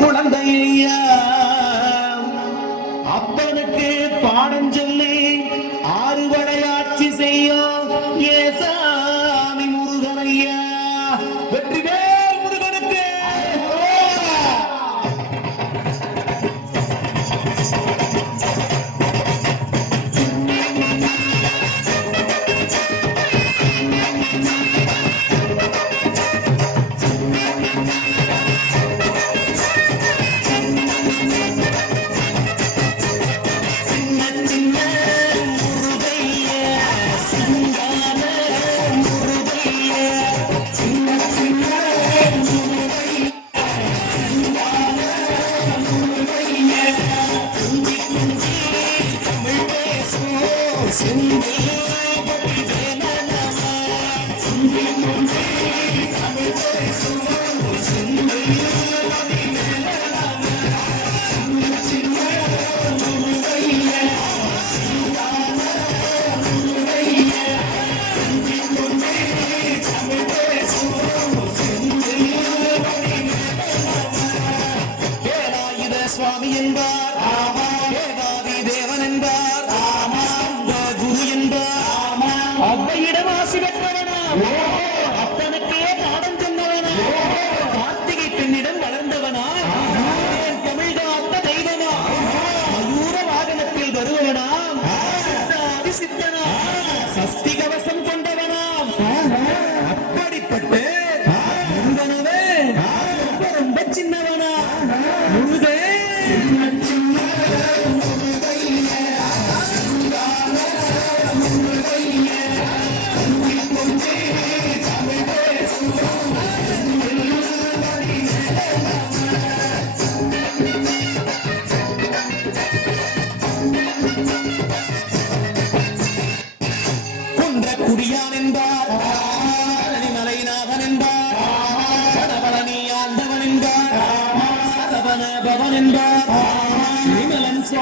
குழந்தையா அப்பனுக்கு பாடம் சொல்லி ஆறு வடையாட்சி செய்யும். Thank you. அப்பனுக்கே பாடம் சொன்னவனா? கார்த்திகை பெண்ணிடம் வளர்ந்தவனா என் தெய்வமா மயூர வாகனத்தில் வருவனா? சித்தனா? சஸ்தி கவசம் கொண்டவனா? அப்படிப்பட்ட குடியான் என்பார். மலைநாதன் என்பார். பதவளனி ஆண்டவன் என்பார். பவன் என்பார்.